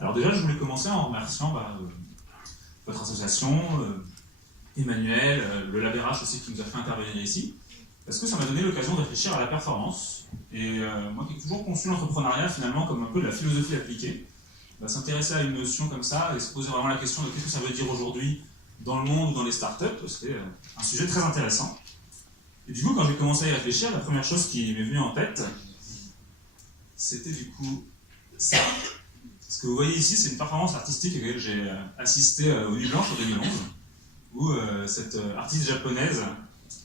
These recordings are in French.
Alors déjà, je voulais commencer en remerciant votre association, Emmanuel, le LabRH aussi qui nous a fait intervenir ici, parce que ça m'a donné l'occasion de réfléchir à la performance. Et moi qui ai toujours conçu l'entrepreneuriat finalement comme un peu de la philosophie appliquée, s'intéresser à une notion comme ça et se poser vraiment la question de qu'est-ce que ça veut dire aujourd'hui dans le monde ou dans les startups, c'était un sujet très intéressant. Et du coup, quand j'ai commencé à y réfléchir, la première chose qui m'est venue en tête, c'était du coup ça. Ce que vous voyez ici, c'est une performance artistique à laquelle j'ai assisté aux Nuits Blanches en 2011, où cette artiste japonaise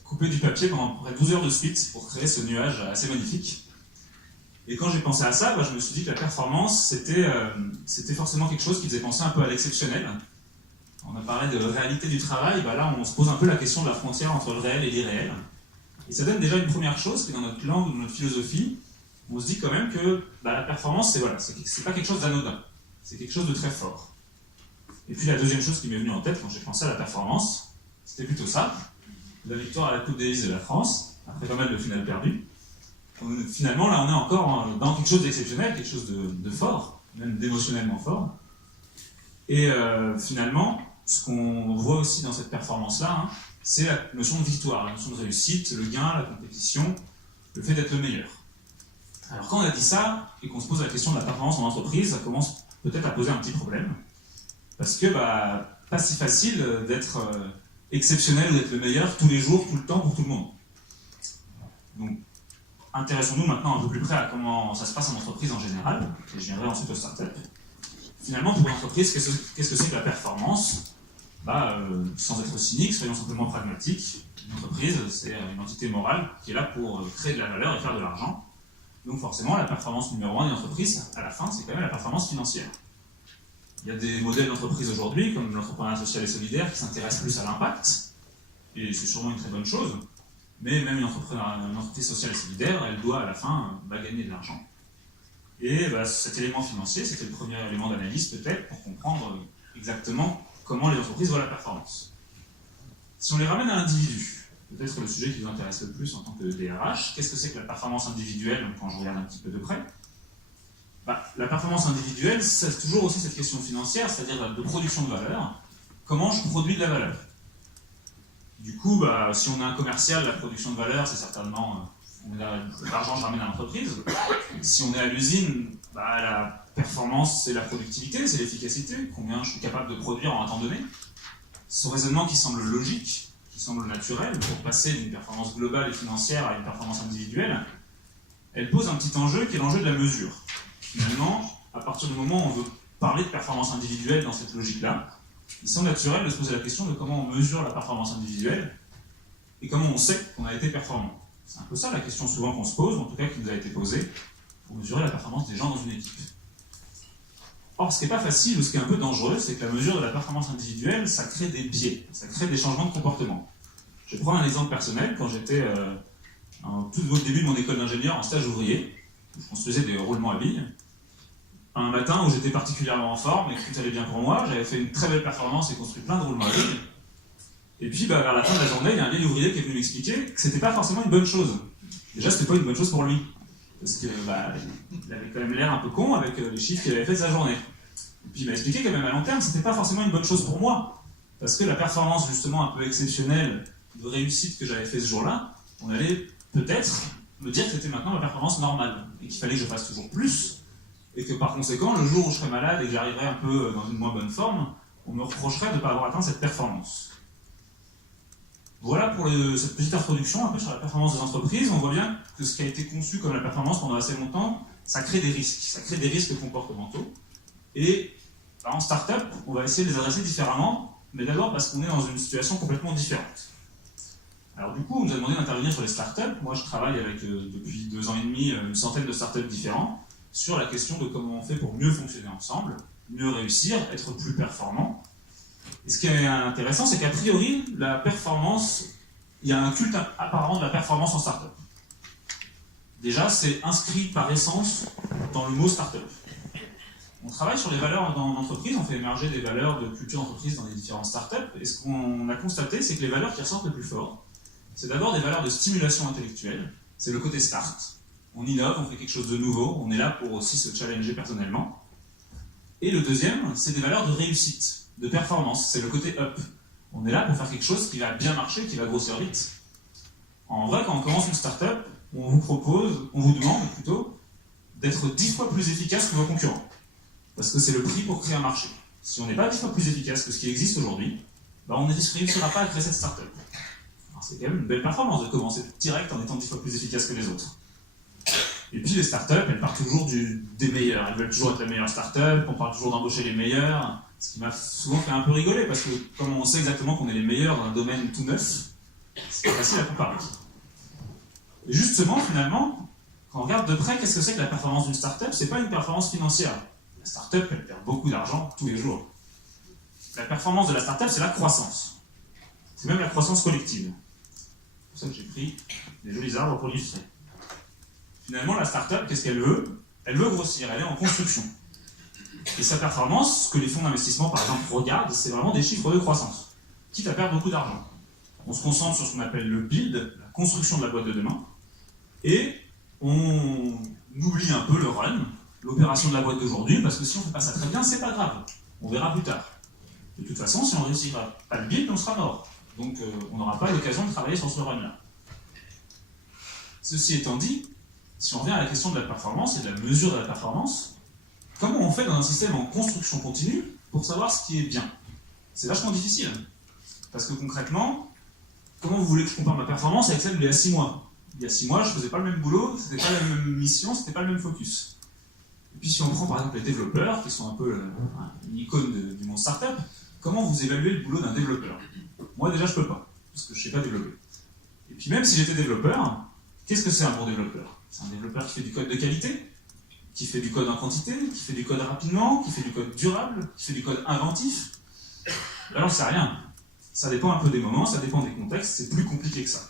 coupait du papier pendant près de 12 heures de suite pour créer ce nuage assez magnifique. Et quand j'ai pensé à ça, je me suis dit que la performance, c'était forcément quelque chose qui faisait penser un peu à l'exceptionnel. On a parlé de réalité du travail, là on se pose un peu la question de la frontière entre le réel et l'irréel. Et ça donne déjà une première chose, que dans notre langue, dans notre philosophie, on se dit quand même que la performance, c'est pas quelque chose d'anodin, c'est quelque chose de très fort. Et puis la deuxième chose qui m'est venue en tête quand j'ai pensé à la performance, c'était plutôt ça, la victoire à la Coupe Davis de la France, après pas mal de finales perdues. Finalement, là, on est encore dans quelque chose d'exceptionnel, quelque chose de fort, même d'émotionnellement fort. Et finalement, ce qu'on voit aussi dans cette performance-là, c'est la notion de victoire, la notion de réussite, le gain, la compétition, le fait d'être le meilleur. Alors quand on a dit ça, et qu'on se pose la question de la performance en entreprise, ça commence peut-être à poser un petit problème. Parce que, pas si facile d'être exceptionnel, d'être le meilleur tous les jours, tout le temps, pour tout le monde. Donc, intéressons-nous maintenant un peu plus près à comment ça se passe en entreprise en général, et je viendrai ensuite aux startups. Finalement, pour une entreprise, qu'est-ce que c'est que la performance ? Sans être cynique, soyons simplement pragmatiques. Une entreprise, c'est une entité morale qui est là pour créer de la valeur et faire de l'argent. Donc forcément, la performance numéro 1 d'une entreprise, à la fin, c'est quand même la performance financière. Il y a des modèles d'entreprise aujourd'hui, comme l'entrepreneuriat social et solidaire, qui s'intéressent plus à l'impact, et c'est sûrement une très bonne chose, mais même une entreprise sociale et solidaire, elle doit à la fin gagner de l'argent. Et cet élément financier, c'était le premier élément d'analyse peut-être, pour comprendre exactement comment les entreprises voient la performance. Si on les ramène à l'individu, peut-être le sujet qui vous intéresse le plus en tant que DRH, qu'est-ce que c'est que la performance individuelle quand je regarde un petit peu de près ? La performance individuelle, c'est toujours aussi cette question financière, c'est-à-dire de production de valeur. Comment je produis de la valeur ? Du coup, si on est un commercial, la production de valeur, c'est certainement l'argent que je ramène à l'entreprise. Si on est à l'usine, la performance, c'est la productivité, c'est l'efficacité, combien je suis capable de produire en un temps donné. Ce raisonnement qui semble logique, qui semble naturel, pour passer d'une performance globale et financière à une performance individuelle, elle pose un petit enjeu qui est l'enjeu de la mesure. Finalement, à partir du moment où on veut parler de performance individuelle dans cette logique-là, il semble naturel de se poser la question de comment on mesure la performance individuelle et comment on sait qu'on a été performant. C'est un peu ça la question souvent qu'on se pose, en tout cas qui nous a été posée, pour mesurer la performance des gens dans une équipe. Or, ce qui n'est pas facile ou ce qui est un peu dangereux, c'est que la mesure de la performance individuelle, ça crée des biais, ça crée des changements de comportement. Je vais prendre un exemple personnel. Quand j'étais tout au début de mon école d'ingénieur en stage ouvrier, où je construisais des roulements à billes, un matin où j'étais particulièrement en forme et que tout allait bien pour moi, j'avais fait une très belle performance et construit plein de roulements à billes. Et puis, vers la fin de la journée, il y a un vieil ouvrier qui est venu m'expliquer que c'était pas forcément une bonne chose. Déjà, c'était pas une bonne chose pour lui. Parce que, il avait quand même l'air un peu con avec les chiffres qu'il avait fait de sa journée. Et puis, il m'a expliqué que même à long terme, c'était pas forcément une bonne chose pour moi. Parce que la performance, justement, un peu exceptionnelle de réussite que j'avais fait ce jour-là, on allait peut-être me dire que c'était maintenant ma performance normale. Et qu'il fallait que je fasse toujours plus. Et que par conséquent, le jour où je serais malade et que j'arriverais un peu dans une moins bonne forme, on me reprocherait de ne pas avoir atteint cette performance. Voilà pour cette petite introduction un peu sur la performance des entreprises. On voit bien que ce qui a été conçu comme la performance pendant assez longtemps, ça crée des risques comportementaux. Et en start-up, on va essayer de les adresser différemment, mais d'abord parce qu'on est dans une situation complètement différente. Alors du coup, on nous a demandé d'intervenir sur les start-up. Moi, je travaille avec, depuis 2 ans et demi, une centaine de start-up différents sur la question de comment on fait pour mieux fonctionner ensemble, mieux réussir, être plus performant. Et ce qui est intéressant, c'est qu'a priori, la performance, il y a un culte apparent de la performance en start-up. Déjà, c'est inscrit par essence dans le mot start-up. On travaille sur les valeurs dans l'entreprise, on fait émerger des valeurs de culture d'entreprise dans les différentes start-up, et ce qu'on a constaté, c'est que les valeurs qui ressortent le plus fort, c'est d'abord des valeurs de stimulation intellectuelle, c'est le côté start. On innove, on fait quelque chose de nouveau, on est là pour aussi se challenger personnellement. Et le deuxième, c'est des valeurs de réussite, de performance, c'est le côté up. On est là pour faire quelque chose qui va bien marcher, qui va grossir vite. En vrai, quand on commence une startup, on vous demande plutôt d'être 10 fois plus efficace que vos concurrents. Parce que c'est le prix pour créer un marché. Si on n'est pas 10 fois plus efficace que ce qui existe aujourd'hui, on ne réussira pas à créer cette startup. Alors c'est quand même une belle performance de commencer direct en étant 10 fois plus efficace que les autres. Et puis les startups, elles partent toujours des meilleurs. Elles veulent toujours être la meilleure startup, on parle toujours d'embaucher les meilleurs. Ce qui m'a souvent fait un peu rigoler, parce que comme on sait exactement qu'on est les meilleurs dans un domaine tout neuf, c'est pas facile à comparer. Et justement, finalement, quand on regarde de près, qu'est-ce que c'est que la performance d'une startup? C'est pas une performance financière. La startup, elle perd beaucoup d'argent tous les jours. La performance de la startup, c'est la croissance. C'est même la croissance collective. C'est pour ça que j'ai pris des jolis arbres pour l'illustrer. Finalement, la startup, qu'est-ce qu'elle veut? Elle veut grossir, elle est en construction. Et sa performance, ce que les fonds d'investissement, par exemple, regardent, c'est vraiment des chiffres de croissance, quitte à perdre beaucoup d'argent. On se concentre sur ce qu'on appelle le build, la construction de la boîte de demain, et on oublie un peu le run, l'opération de la boîte d'aujourd'hui, parce que si on ne fait pas ça très bien, c'est pas grave. On verra plus tard. De toute façon, si on ne réussira pas le build, on sera mort. Donc on n'aura pas l'occasion de travailler sur ce run-là. Ceci étant dit, si on revient à la question de la performance et de la mesure de la performance, comment on fait dans un système en construction continue pour savoir ce qui est bien? C'est vachement difficile. Parce que concrètement, comment vous voulez que je compare ma performance avec celle d'il y a 6 mois? Il y a 6 mois, je ne faisais pas le même boulot, c'était pas la même mission, c'était pas le même focus. Et puis si on prend par exemple les développeurs, qui sont un peu une icône du monde startup, comment vous évaluez le boulot d'un développeur? Moi déjà je peux pas, parce que je ne sais pas développer. Et puis même si j'étais développeur, qu'est-ce que c'est un bon développeur? C'est un développeur qui fait du code de qualité, qui fait du code en quantité, qui fait du code rapidement, qui fait du code durable, qui fait du code inventif. Alors, c'est rien. Ça dépend un peu des moments, ça dépend des contextes, c'est plus compliqué que ça.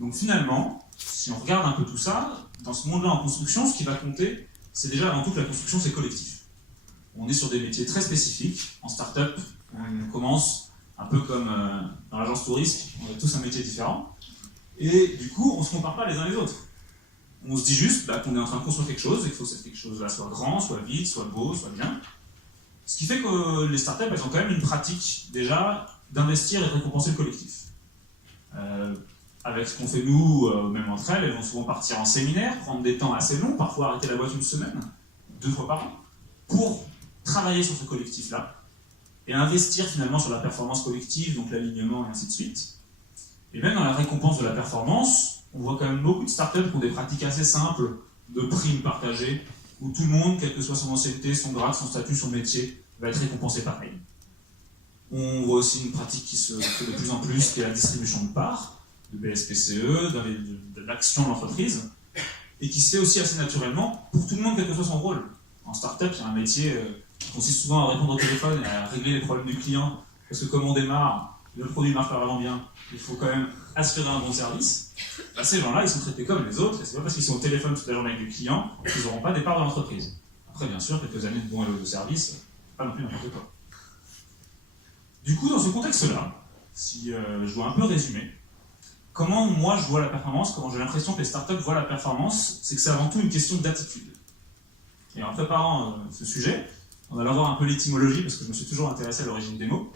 Donc finalement, si on regarde un peu tout ça, dans ce monde-là en construction, ce qui va compter, c'est déjà avant tout que la construction, c'est collectif. On est sur des métiers très spécifiques. En start-up, on commence un peu comme dans l'agence touriste, on a tous un métier différent. Et du coup, on ne se compare pas les uns les autres. On se dit juste qu'on est en train de construire quelque chose et qu'il faut que cette quelque chose-là soit grand, soit vite, soit beau, soit bien. Ce qui fait que les startups, elles ont quand même une pratique déjà d'investir et de récompenser le collectif. Avec ce qu'on fait nous, même entre elles, elles vont souvent partir en séminaire, prendre des temps assez longs, parfois arrêter la boîte une semaine, 2 fois par an, pour travailler sur ce collectif-là et investir finalement sur la performance collective, donc l'alignement et ainsi de suite. Et même dans la récompense de la performance, on voit quand même beaucoup de startups qui ont des pratiques assez simples de primes partagées, où tout le monde, quelle que soit son ancienneté, son grade, son statut, son métier, va être récompensé pareil. On voit aussi une pratique qui se fait de plus en plus, qui est la distribution de parts, de BSPCE, de l'action de l'entreprise, et qui se fait aussi assez naturellement pour tout le monde, quel que soit son rôle. En startup, il y a un métier qui consiste souvent à répondre au téléphone et à régler les problèmes du client, parce que comme on démarre, le produit marche pas vraiment bien, il faut quand même assurer un bon service. Ces gens-là, ils sont traités comme les autres, et c'est pas parce qu'ils sont au téléphone toute la journée avec des clients qu'ils n'auront pas des parts de l'entreprise. Après, bien sûr, quelques années de bons et de service, pas non plus n'importe quoi. Du coup, dans ce contexte-là, si je dois un peu résumer, comment moi je vois la performance, comment j'ai l'impression que les startups voient la performance, c'est que c'est avant tout une question d'attitude. Et en préparant ce sujet, on va voir un peu l'étymologie, parce que je me suis toujours intéressé à l'origine des mots.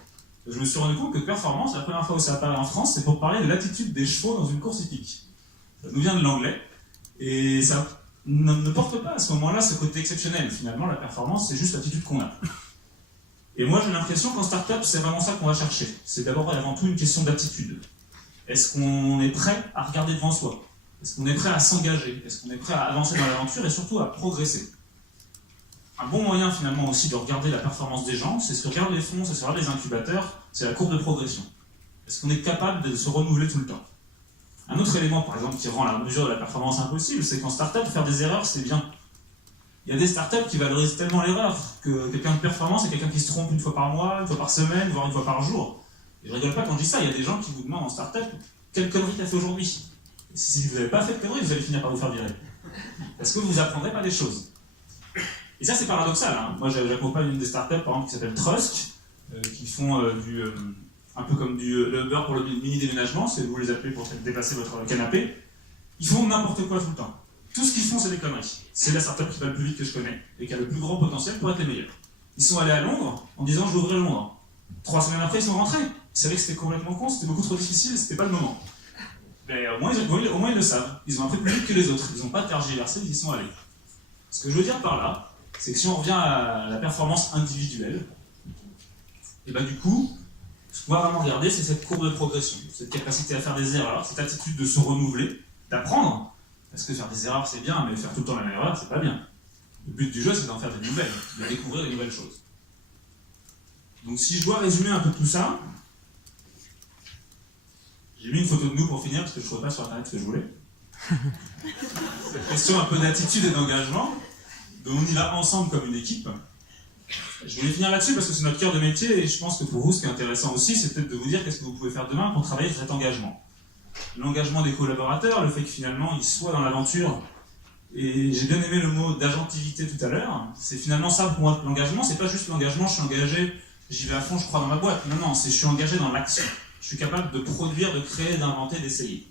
Je me suis rendu compte que performance, la première fois où ça apparaît en France, c'est pour parler de l'attitude des chevaux dans une course hippique. Ça nous vient de l'anglais, et ça ne porte pas à ce moment-là ce côté exceptionnel. Finalement, la performance, c'est juste l'attitude qu'on a. Et moi, j'ai l'impression qu'en startup, c'est vraiment ça qu'on va chercher. C'est d'abord et avant tout une question d'attitude. Est-ce qu'on est prêt à regarder devant soi? Est-ce qu'on est prêt à s'engager? Est-ce qu'on est prêt à avancer dans l'aventure et surtout à progresser? Un bon moyen finalement aussi de regarder la performance des gens, c'est ce que regardent les fonds, c'est ce que regardent les incubateurs, c'est la courbe de progression. Est-ce qu'on est capable de se renouveler tout le temps? Un autre élément, par exemple, qui rend la mesure de la performance impossible, c'est qu'en startup, faire des erreurs, c'est bien. Il y a des startups qui valorisent tellement l'erreur que quelqu'un de performant, c'est quelqu'un qui se trompe 1 fois par mois, 1 fois par semaine, voire 1 fois par jour. Et je rigole pas quand je dis ça, il y a des gens qui vous demandent en startup quelle connerie t'as fait aujourd'hui. Et si vous n'avez pas fait de connerie, vous allez finir par vous faire virer. Parce que vous n'apprendrez pas des choses. Et ça, c'est paradoxal. Hein. Moi, j'accompagne une des startups, par exemple, qui s'appelle Trusk, qui font un peu comme le Uber pour le mini-déménagement, si vous les appelez pour déplacer votre canapé. Ils font n'importe quoi tout le temps. tout ce qu'ils font, c'est des conneries. C'est la startup qui va le plus vite que je connais et qui a le plus grand potentiel pour être les meilleurs. Ils sont allés à Londres en disant je vais ouvrir Londres. 3 semaines après, ils sont rentrés. Ils savaient que c'était complètement con, c'était beaucoup trop difficile, c'était pas le moment. Mais au moins ils le savent. Ils ont appris plus vite que les autres. Ils n'ont pas tergiversé, ils y sont allés. Ce que je veux dire par là, c'est que si on revient à la performance individuelle, et ben du coup, ce qu'on va vraiment regarder, c'est cette courbe de progression, cette capacité à faire des erreurs, cette attitude de se renouveler, d'apprendre. Parce que faire des erreurs, c'est bien, mais faire tout le temps la même erreur, c'est pas bien. Le but du jeu, c'est d'en faire des nouvelles, de découvrir des nouvelles choses. Donc si je dois résumer un peu tout ça, j'ai mis une photo de nous pour finir, parce que je ne trouvais pas sur internet ce que je voulais. Cette question un peu d'attitude et d'engagement, donc on y va ensemble comme une équipe. Je voulais finir là-dessus parce que c'est notre cœur de métier, et je pense que pour vous, ce qui est intéressant aussi, c'est peut-être de vous dire qu'est-ce que vous pouvez faire demain pour travailler sur cet engagement. L'engagement des collaborateurs, le fait que finalement ils soient dans l'aventure, et j'ai bien aimé le mot d'agentivité tout à l'heure, c'est finalement ça pour moi, l'engagement, c'est pas juste l'engagement, je suis engagé, j'y vais à fond, je crois dans ma boîte. Non, non, c'est je suis engagé dans l'action. Je suis capable de produire, de créer, d'inventer, d'essayer.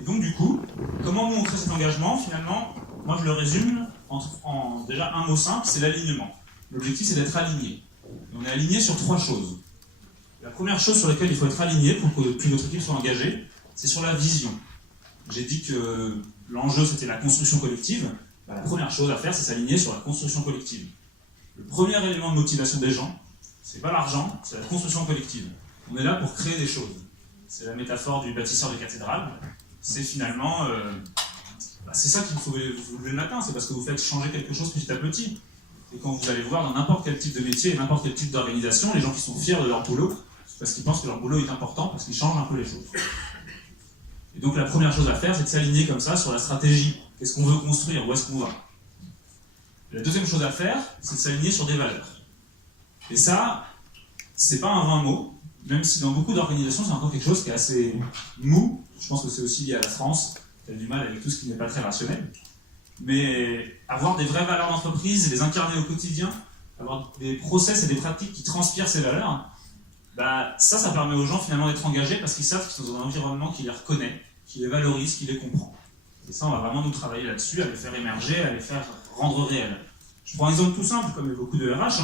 Et donc du coup, comment nous on crée cet engagement? Finalement, moi je le résume en déjà un mot simple, c'est l'alignement. L'objectif c'est d'être aligné. Et on est aligné sur 3 choses. La première chose sur laquelle il faut être aligné pour que toute notre équipe soit engagée, c'est sur la vision. J'ai dit que l'enjeu c'était la construction collective. La première chose à faire, c'est s'aligner sur la construction collective. Le premier élément de motivation des gens, c'est pas l'argent, c'est la construction collective. On est là pour créer des choses. C'est la métaphore du bâtisseur de cathédrale. C'est finalement, c'est ça qu'il faut vous lever le matin, c'est parce que vous faites changer quelque chose petit à petit. Et quand vous allez voir dans n'importe quel type de métier et n'importe quel type d'organisation, les gens qui sont fiers de leur boulot, c'est parce qu'ils pensent que leur boulot est important, parce qu'ils changent un peu les choses. Et donc la première chose à faire, c'est de s'aligner comme ça sur la stratégie. Qu'est-ce qu'on veut construire? Où est-ce qu'on va? La deuxième chose à faire, c'est de s'aligner sur des valeurs. Et ça, c'est pas un vain mot, même si dans beaucoup d'organisations, c'est encore quelque chose qui est assez mou. Je pense que c'est aussi lié à la France, qui a du mal avec tout ce qui n'est pas très rationnel. Mais avoir des vraies valeurs d'entreprise et les incarner au quotidien, avoir des process et des pratiques qui transpirent ces valeurs, ça permet aux gens finalement d'être engagés parce qu'ils savent qu'ils sont dans un environnement qui les reconnaît, qui les valorise, qui les comprend. Et ça, on va vraiment nous travailler là-dessus, à les faire émerger, à les faire rendre réels. Je prends un exemple tout simple, comme beaucoup de RH.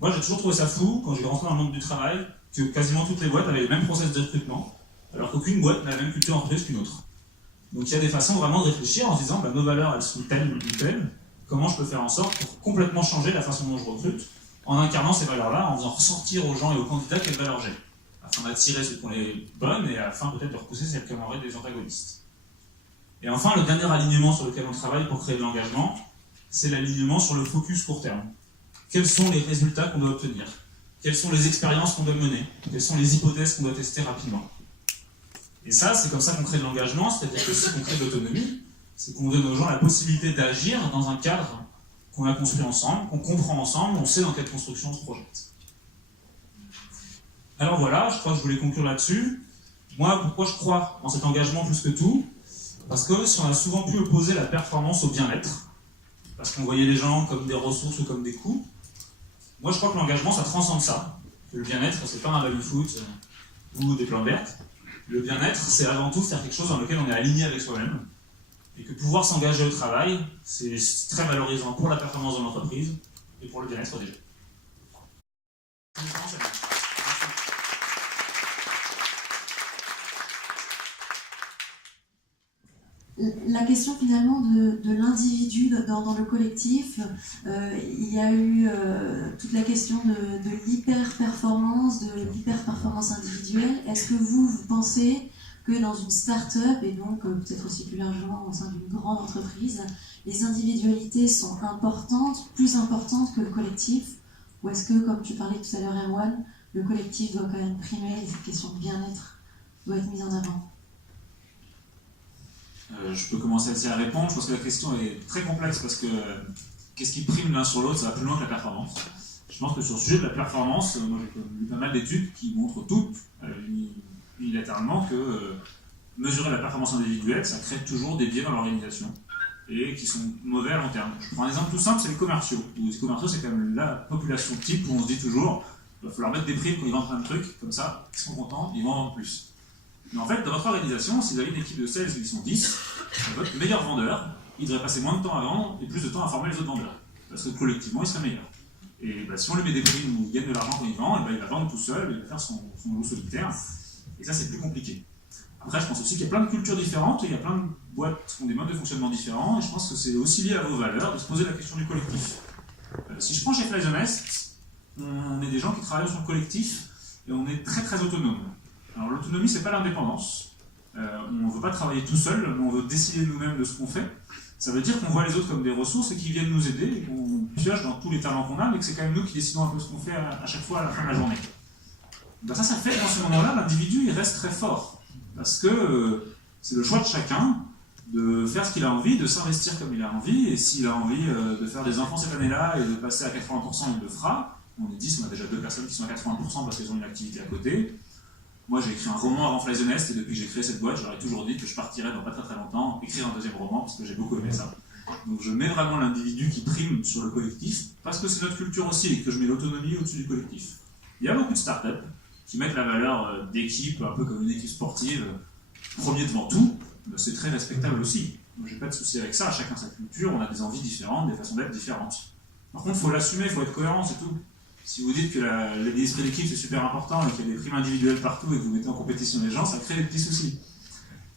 Moi, j'ai toujours trouvé ça fou, quand j'ai rentré dans le monde du travail, que quasiment toutes les boîtes avaient les mêmes process de recrutement, alors qu'aucune boîte n'a la même culture d'entreprise qu'une autre. Donc il y a des façons vraiment de réfléchir en se disant nos valeurs elles sont telles ou telles, comment je peux faire en sorte pour complètement changer la façon dont je recrute en incarnant ces valeurs-là, en faisant ressortir aux gens et aux candidats quelles valeurs j'ai, afin d'attirer ceux qui ont les bonnes et afin peut-être de repousser celles qui auraient des antagonistes. Et enfin, le dernier alignement sur lequel on travaille pour créer de l'engagement, c'est l'alignement sur le focus court terme. Quels sont les résultats qu'on doit obtenir? Quelles sont les expériences qu'on doit mener? Quelles sont les hypothèses qu'on doit tester rapidement? Et ça, c'est comme ça qu'on crée de l'engagement, c'est-à-dire que si on crée de l'autonomie, c'est qu'on donne aux gens la possibilité d'agir dans un cadre qu'on a construit ensemble, qu'on comprend ensemble, on sait dans quelle construction on se projette. Alors voilà, je crois que je voulais conclure là-dessus. Moi, pourquoi je crois en cet engagement plus que tout? Parce que si on a souvent pu opposer la performance au bien-être, parce qu'on voyait les gens comme des ressources ou comme des coûts, moi je crois que l'engagement, ça transcende ça. Que le bien-être, c'est pas un baby-foot ou des plans vertes. Le bien-être, c'est avant tout faire quelque chose dans lequel on est aligné avec soi-même. Et que pouvoir s'engager au travail, c'est très valorisant pour la performance de l'entreprise et pour le bien-être des gens. La question finalement de l'individu dans le collectif, il y a eu toute la question de l'hyper-performance, individuelle. Est-ce que vous pensez que dans une start-up, et donc peut-être aussi plus largement au sein d'une grande entreprise, les individualités sont importantes, plus importantes que le collectif? Ou est-ce que, comme tu parlais tout à l'heure, Erwan, le collectif doit quand même primer et cette question de bien-être doit être mise en avant? Je peux commencer à répondre. Je pense que la question est très complexe parce que qu'est-ce qui prime l'un sur l'autre, ça va plus loin que la performance. Je pense que sur le sujet de la performance, moi j'ai lu pas mal d'études qui montrent toutes, unilatéralement, que mesurer la performance individuelle, ça crée toujours des biais dans l'organisation et qui sont mauvais à long terme. Je prends un exemple tout simple, c'est les commerciaux. Les commerciaux, c'est quand même la population type où on se dit toujours il va falloir mettre des primes quand ils vendent plein de trucs, comme ça, ils sont contents, ils vont en vendre plus. Mais en fait, dans votre organisation, si vous avez une équipe de sales, ils sont 10, votre meilleur vendeur, il devrait passer moins de temps à vendre et plus de temps à former les autres vendeurs. Parce que collectivement, il serait meilleur. Et si on lui met des primes où il gagne de l'argent quand il vend, il va vendre tout seul, il va faire son loup solitaire. Et ça, c'est plus compliqué. Après, je pense aussi qu'il y a plein de cultures différentes, il y a plein de boîtes qui ont des modes de fonctionnement différents, et je pense que c'est aussi lié à vos valeurs de se poser la question du collectif. Si je prends chez Fly the Nest, on est des gens qui travaillent sur le collectif, et on est très très autonome. Alors l'autonomie, c'est pas l'indépendance. On ne veut pas travailler tout seul, mais on veut décider nous-mêmes de ce qu'on fait. Ça veut dire qu'on voit les autres comme des ressources et qu'ils viennent nous aider, et qu'on pioche dans tous les talents qu'on a, mais que c'est quand même nous qui décidons un peu ce qu'on fait à chaque fois à la fin de la journée. Ben ça fait que dans ce moment-là, l'individu il reste très fort. Parce que c'est le choix de chacun de faire ce qu'il a envie, de s'investir comme il a envie, et s'il a envie de faire des enfants cette année-là et de passer à 80%, il le fera. On est 10, on a déjà 2 personnes qui sont à 80% parce qu'elles ont une activité à côté. Moi, j'ai écrit un roman avant Fly the Nest, et depuis que j'ai créé cette boîte, j'aurais toujours dit que je partirais dans pas très très longtemps écrire un deuxième roman, parce que j'ai beaucoup aimé ça. Donc je mets vraiment l'individu qui prime sur le collectif, parce que c'est notre culture aussi, et que je mets l'autonomie au-dessus du collectif. Il y a beaucoup de startups qui mettent la valeur d'équipe, un peu comme une équipe sportive, premier devant tout. C'est très respectable aussi. J'ai pas de souci avec ça, chacun sa culture, on a des envies différentes, des façons d'être différentes. Par contre, il faut l'assumer, il faut être cohérent, c'est tout. Si vous dites que l'esprit d'équipe c'est super important et qu'il y a des primes individuelles partout et que vous mettez en compétition les gens, ça crée des petits soucis.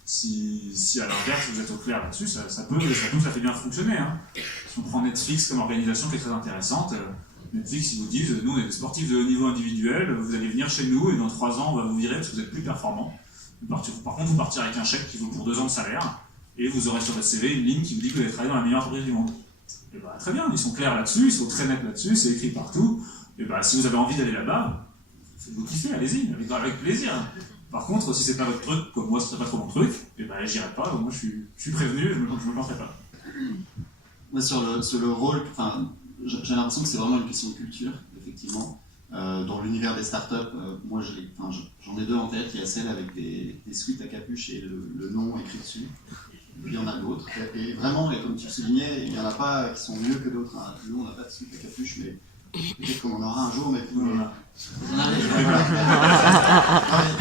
Si à l'inverse vous êtes au clair là-dessus, ça fait bien fonctionner. Hein. Si on prend Netflix comme organisation qui est très intéressante, Netflix ils vous disent nous on est des sportifs de haut niveau individuel, vous allez venir chez nous et dans 3 ans on va vous virer parce que vous êtes plus performant. Par contre vous partirez avec un chèque qui vaut pour 2 ans de salaire et vous aurez sur votre CV une ligne qui vous dit que vous allez travailler dans la meilleure entreprise du monde. Et bah, très bien, ils sont clairs là-dessus, ils sont très nets là-dessus, c'est écrit partout. Et bah, si vous avez envie d'aller là-bas, faites-vous kiffer, allez-y, avec plaisir. Par contre, si c'est pas votre truc, comme moi ce serait pas trop mon truc, et bah j'irai pas, donc moi je suis prévenu, je me planterai pas. Moi sur le rôle, j'ai l'impression que c'est vraiment une question de culture, effectivement. Dans l'univers des startups, moi j'en ai 2 en tête, il y a celle avec des suites à capuche et le nom écrit dessus. Puis il y en a d'autres. Et vraiment, et comme tu le soulignais, il n'y en a pas qui sont mieux que d'autres. Hein. Nous, on n'a pas de suite à capuche, mais peut-être qu'on en aura un jour, mais voilà.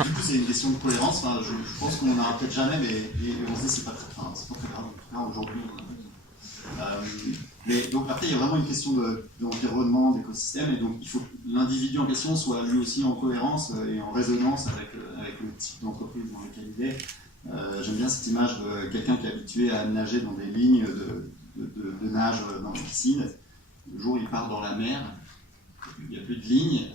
Du coup, c'est une question de cohérence. Enfin, je pense qu'on n'en aura peut-être jamais, mais on se dit c'est pas très grave. En tout cas, aujourd'hui, mais donc après, il y a vraiment une question d'environnement, d'écosystème, et donc il faut que l'individu en question soit lui aussi en cohérence et en résonance avec le type d'entreprise dans lequel il est. J'aime bien cette image de quelqu'un qui est habitué à nager dans des lignes de nage dans les piscines. Le jour où il part dans la mer, il n'y a plus de lignes,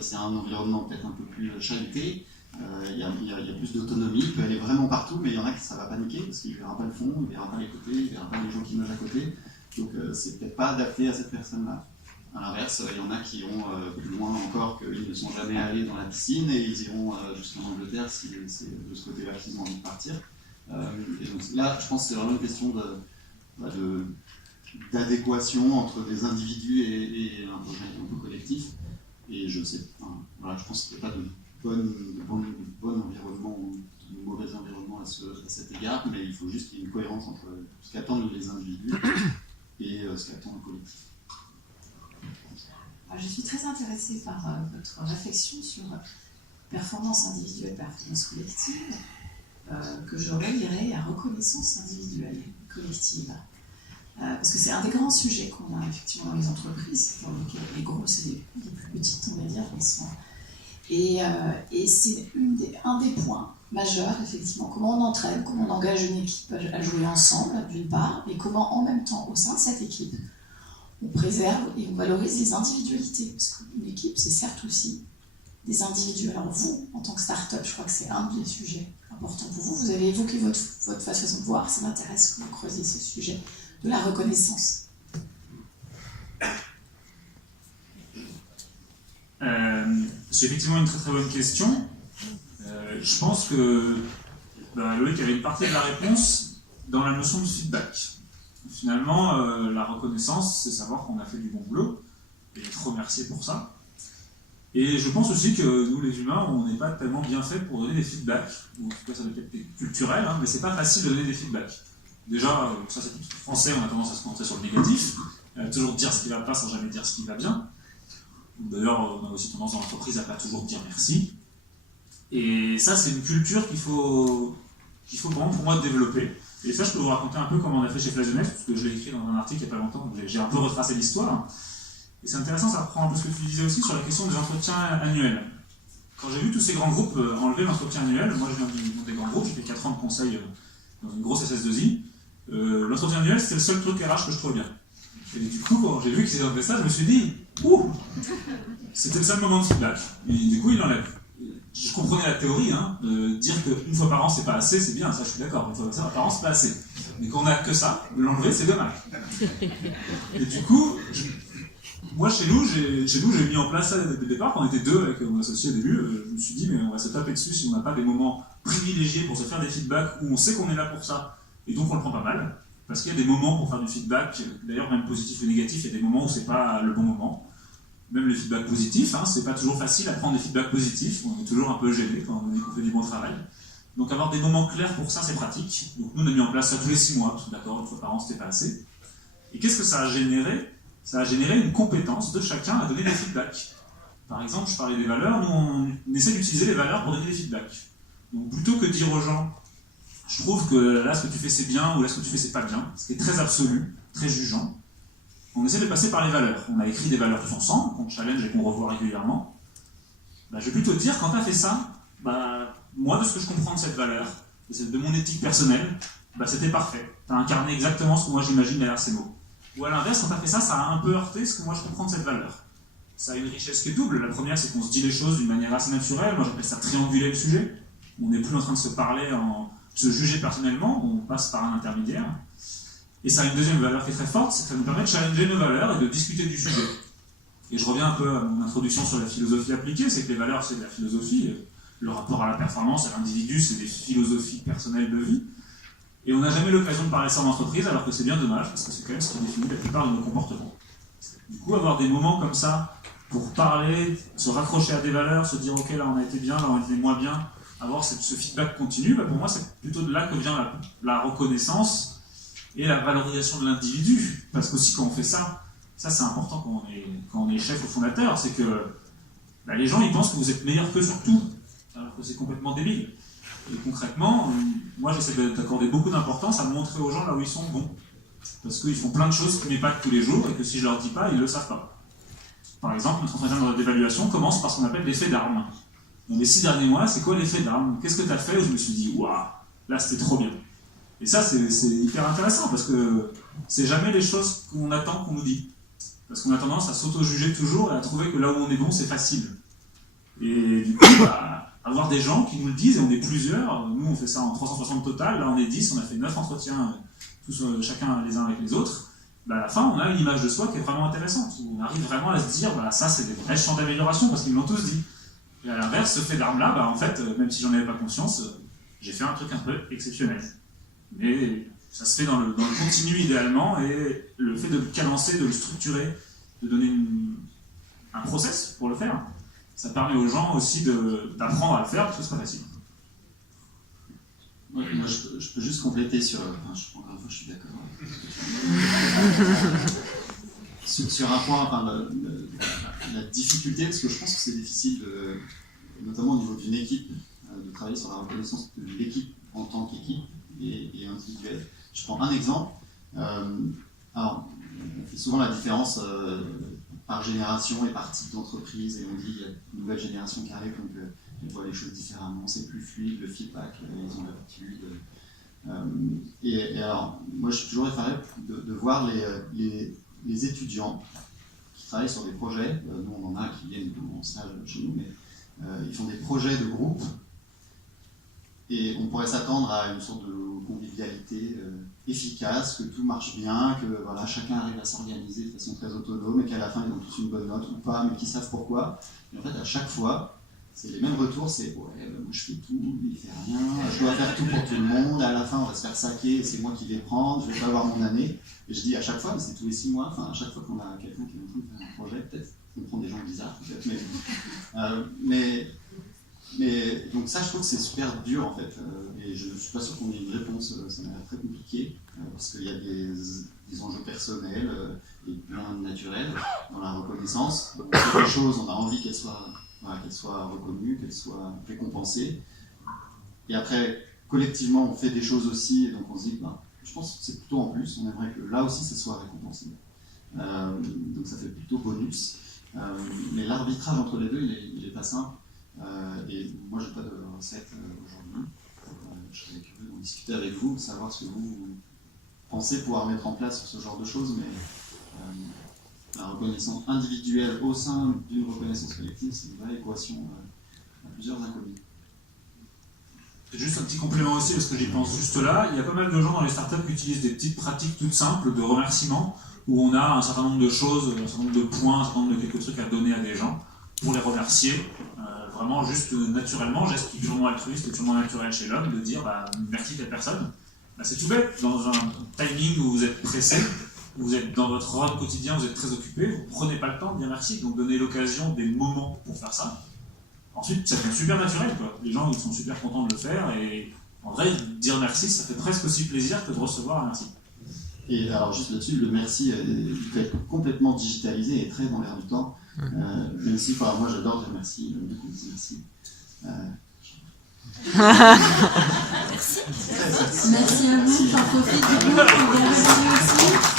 c'est un environnement peut-être un peu plus chahuté, il y a plus d'autonomie, il peut aller vraiment partout, mais il y en a qui ça va paniquer parce qu'il ne verra pas le fond, il ne verra pas les côtés, il ne verra pas les gens qui nagent à côté, donc c'est peut-être pas adapté à cette personne-là. À l'inverse, il y en a qui ont plus loin encore qu'ils ne sont jamais allés dans la piscine et ils iront jusqu'en Angleterre si c'est de ce côté-là qu'ils ont envie de partir. Et donc là, je pense que c'est vraiment une question d'adéquation entre des individus et un projet un peu collectif. Et je pense qu'il n'y a pas de bon environnement ou de mauvais environnement à cet égard, mais il faut juste qu'il y ait une cohérence entre ce qu'attendent les individus et ce qu'attend le collectif. Je suis très intéressée par votre réflexion sur performance individuelle, performance collective, que je relierai à reconnaissance individuelle, collective. Parce que c'est un des grands sujets qu'on a effectivement dans les entreprises, dans lesquelles les grosses et les plus petites, on va dire, et c'est un des points majeurs, effectivement, comment on entraîne, comment on engage une équipe à jouer ensemble, d'une part, et comment en même temps, au sein de cette équipe, on préserve et on valorise les individualités, parce qu'une équipe, c'est certes aussi des individus. Alors vous, en tant que start-up, je crois que c'est un des sujets importants pour vous. Vous avez évoqué votre façon de voir, ça m'intéresse que vous creusiez ce sujet de la reconnaissance. C'est effectivement une très très bonne question. Je pense que Loïc avait une partie de la réponse dans la notion de feedback. Finalement, la reconnaissance, c'est savoir qu'on a fait du bon boulot et être remercié pour ça. Et je pense aussi que nous, les humains, on n'est pas tellement bien faits pour donner des feedbacks. En tout cas, ça doit être culturel, mais c'est pas facile de donner des feedbacks. Déjà, ça c'est typique français, on a tendance à se concentrer sur le négatif, toujours dire ce qui va pas sans jamais dire ce qui va bien. D'ailleurs, on a aussi tendance dans l'entreprise à pas toujours dire merci. Et ça, c'est une culture qu'il faut vraiment pour moi développer. Et ça, je peux vous raconter un peu comment on a fait chez Flasionnet, parce que je l'ai écrit dans un article il n'y a pas longtemps, donc j'ai un peu retracé l'histoire. Et c'est intéressant, ça reprend un peu ce que tu disais aussi sur la question des entretiens annuels. Quand j'ai vu tous ces grands groupes enlever l'entretien annuel, moi je viens du monde des grands groupes, j'ai fait 4 ans de conseil dans une grosse SS2I, l'entretien annuel c'était le seul truc RH que je trouvais bien. Et du coup, quand j'ai vu qu'ils avaient enlevé ça, je me suis dit, ouh, c'était le seul moment de feedback. Et du coup, il l'enlève. Je comprenais la théorie, dire qu'une fois par an c'est pas assez, c'est bien, ça je suis d'accord, une fois par an c'est pas assez. Mais qu'on a que ça, l'enlever c'est dommage. Et du coup, moi chez nous j'ai mis en place ça dès le départ, quand on était 2 avec mon associé au début, je me suis dit mais on va se taper dessus si on n'a pas des moments privilégiés pour se faire des feedbacks où on sait qu'on est là pour ça, et donc on le prend pas mal, parce qu'il y a des moments pour faire du feedback, d'ailleurs même positif ou négatif, il y a des moments où c'est pas le bon moment. Même les feedbacks positifs, c'est pas toujours facile à prendre des feedbacks positifs, on est toujours un peu gêné quand on dit qu'on fait du bon travail. Donc avoir des moments clairs pour ça, c'est pratique. Donc nous, on a mis en place ça tous les 6 mois, parce que d'accord, une fois par an, c'était pas assez. Et qu'est-ce que ça a généré? Ça a généré une compétence de chacun à donner des feedbacks. Par exemple, je parlais des valeurs, nous on essaie d'utiliser les valeurs pour donner des feedbacks. Donc plutôt que de dire aux gens, je trouve que là, ce que tu fais c'est bien, ou là, ce que tu fais c'est pas bien, ce qui est très absolu, très jugeant, on essaie de passer par les valeurs. On a écrit des valeurs tous ensemble, qu'on challenge et qu'on revoit régulièrement. Je vais plutôt dire, quand tu as fait ça, moi, de ce que je comprends de cette valeur, de mon éthique personnelle, c'était parfait. Tu as incarné exactement ce que moi j'imagine derrière ces mots. Ou à l'inverse, quand tu as fait ça, ça a un peu heurté ce que moi je comprends de cette valeur. Ça a une richesse qui est double. La première, c'est qu'on se dit les choses d'une manière assez naturelle. Moi, j'appelle ça trianguler le sujet. On n'est plus en train de se parler, de se juger personnellement, on passe par un intermédiaire. Et ça a une deuxième valeur qui est très forte, c'est que ça nous permet de challenger nos valeurs et de discuter du sujet. Et je reviens un peu à mon introduction sur la philosophie appliquée, c'est que les valeurs, c'est de la philosophie. Le rapport à la performance, à l'individu, c'est des philosophies personnelles de vie. Et on n'a jamais l'occasion de parler ça en entreprise, alors que c'est bien dommage, parce que c'est quand même ce qui définit la plupart de nos comportements. Du coup, avoir des moments comme ça, pour parler, se raccrocher à des valeurs, se dire ok, là on a été bien, là on a été moins bien, avoir ce feedback continu, pour moi c'est plutôt de là que vient la reconnaissance et la valorisation de l'individu. Parce qu'aussi quand on fait ça c'est important quand on est chef ou fondateur, c'est que les gens ils pensent que vous êtes meilleur qu'eux sur tout, alors que c'est complètement débile. Et concrètement, moi j'essaie d'accorder beaucoup d'importance à montrer aux gens là où ils sont bons. Parce qu'ils font plein de choses qui m'épatent tous les jours et que si je leur dis pas, ils le savent pas. Par exemple, notre entretien d'évaluation commence par ce qu'on appelle l'effet d'armes. Dans les 6 derniers mois, c'est quoi l'effet d'armes? Qu'est-ce que tu as fait où je me suis dit, waouh, là c'était trop bien. Et ça, c'est hyper intéressant parce que c'est jamais les choses qu'on attend qu'on nous dit. Parce qu'on a tendance à s'auto-juger toujours et à trouver que là où on est bon, c'est facile. Et du coup, avoir des gens qui nous le disent, et on est plusieurs, nous on fait ça en 360 total, là on est 10, on a fait 9 entretiens, tous chacun les uns avec les autres. À la fin, on a une image de soi qui est vraiment intéressante. On arrive vraiment à se dire, ça c'est des vrais champs d'amélioration parce qu'ils me l'ont tous dit. Et à l'inverse, ce fait d'armes-là, en fait, même si j'en avais pas conscience, j'ai fait un truc un peu exceptionnel. Mais ça se fait dans le continu idéalement, et le fait de le cadencer, de le structurer, de donner un process pour le faire, ça permet aux gens aussi d'apprendre à le faire parce que c'est pas facile. Ouais, moi, je peux juste compléter sur. Encore une fois, je suis d'accord. Sur un point, la difficulté, parce que je pense que c'est difficile, notamment au niveau d'une équipe, de travailler sur la reconnaissance de l'équipe en tant qu'équipe et individuelle. Je prends un exemple. Alors, on fait souvent la différence par génération et par type d'entreprise, et on dit qu'il y a une nouvelle génération qui arrive, donc ils voient les choses différemment, c'est plus fluide, le feedback, ils ont l'habitude. Et alors, moi je suis toujours effaré de voir les étudiants qui travaillent sur des projets, nous on en a qui viennent en stage chez nous, mais ils font des projets de groupe, et on pourrait s'attendre à une sorte de convivialité efficace, que tout marche bien, que voilà, chacun arrive à s'organiser de façon très autonome, et qu'à la fin ils ont tous une bonne note ou pas, mais qu'ils savent pourquoi. Et en fait, à chaque fois, c'est les mêmes retours, c'est moi je fais tout, lui il fait rien, je dois faire tout pour tout le monde, à la fin on va se faire saquer, c'est moi qui vais prendre, je vais pas avoir mon année. Et je dis à chaque fois, mais c'est tous les 6 mois, à chaque fois qu'on a quelqu'un qui est en train de faire un projet, peut-être, on prend des gens bizarres peut-être, mais donc ça je trouve que c'est super dur en fait, et je ne suis pas sûr qu'on ait une réponse, ça m'a l'air très compliqué, parce qu'il y a des enjeux personnels et plein de naturels dans la reconnaissance. On fait des choses, on a envie qu'elles soient reconnues, qu'elles soient récompensées. Et après, collectivement on fait des choses aussi, et donc on se dit, je pense que c'est plutôt en plus, on aimerait que là aussi ça soit récompensé. Donc ça fait plutôt bonus. Mais l'arbitrage entre les deux, il est pas simple. Et moi, je n'ai pas de recette aujourd'hui. Je serais curieux d'en discuter avec vous, de savoir ce que vous pensez pouvoir mettre en place sur ce genre de choses. Mais la reconnaissance individuelle au sein d'une reconnaissance collective, c'est une vraie équation à plusieurs inconnus. Juste un petit complément aussi, parce que j'y pense juste là. Il y a pas mal de gens dans les startups qui utilisent des petites pratiques toutes simples de remerciement, où on a un certain nombre de choses, un certain nombre de points, un certain nombre de quelques trucs à donner à des gens pour les remercier. Vraiment juste naturellement, geste qui est purement altruiste et purement naturel chez l'homme, de dire merci à telle personne. C'est tout bête, dans un timing où vous êtes pressé, où vous êtes dans votre rôle quotidien, vous êtes très occupé, vous prenez pas le temps de dire merci, donc donnez l'occasion, des moments pour faire ça. Ensuite, ça devient super naturel, quoi. Les gens ils sont super contents de le faire, et en vrai, dire merci, ça fait presque aussi plaisir que de recevoir un merci. Et alors juste là-dessus, le merci, il peut être complètement digitalisé et très dans l'air du temps. Même si, moi j'adore dire merci, j'aime beaucoup dire merci. Merci à vous, j'en profite du coup pour vous remercier aussi.